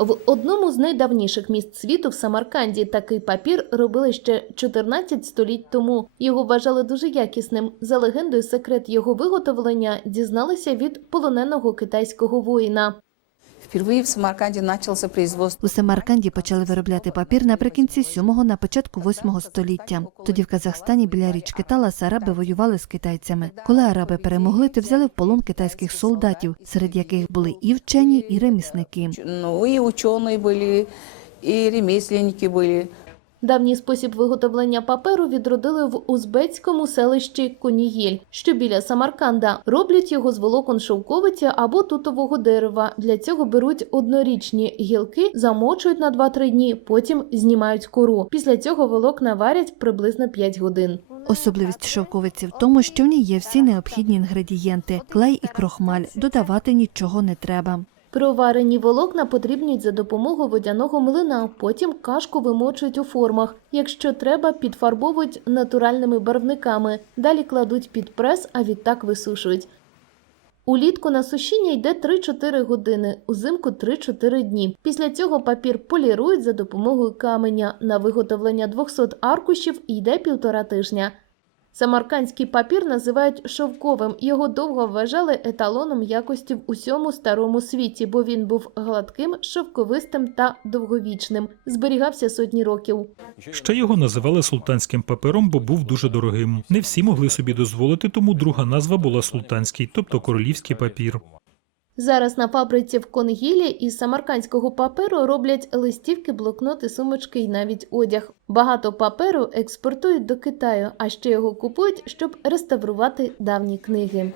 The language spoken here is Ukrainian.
В одному з найдавніших міст світу в Самарканді такий папір робили ще 14 століть тому. Його вважали дуже якісним. За легендою, секрет його виготовлення дізналися від полоненого китайського воїна. Впервые в Самарканде начался производство У Самарканді почали виробляти папір наприкінці 7-го, на початку 8-го століття. Тоді в Казахстані біля річки Талас араби воювали з китайцями. Коли араби перемогли, то взяли в полон китайських солдатів, серед яких були і вчені, і ремісники. Ну, и ученые были, и ремесленники были. Давній спосіб виготовлення паперу відродили в узбецькому селищі Конігіль, що біля Самарканда. Роблять його з волокон шовковиці або тутового дерева. Для цього беруть однорічні гілки, замочують на 2-3 дні, потім знімають кору. Після цього волокна варять приблизно 5 годин. Особливість шовковиці в тому, що в ній є всі необхідні інгредієнти клей і крохмаль. Додавати нічого не треба. Проварені волокна потрібнять за допомогою водяного млина. Потім кашку вимочують у формах. Якщо треба, підфарбовують натуральними барвниками. Далі кладуть під прес, а відтак висушують. Улітку на сушіння йде 3-4 години, узимку 3-4 дні. Після цього папір полірують за допомогою каменя. На виготовлення 200 аркушів йде півтора тижня. Самаркандський папір називають шовковим. Його довго вважали еталоном якості в усьому старому світі, бо він був гладким, шовковистим та довговічним. Зберігався сотні років. Ще його називали султанським папером, бо був дуже дорогим. Не всі могли собі дозволити, тому друга назва була султанський, тобто королівський папір. Зараз на фабриці в Конгілі із самаркандського паперу роблять листівки, блокноти, сумочки і навіть одяг. Багато паперу експортують до Китаю, а ще його купують, щоб реставрувати давні книги.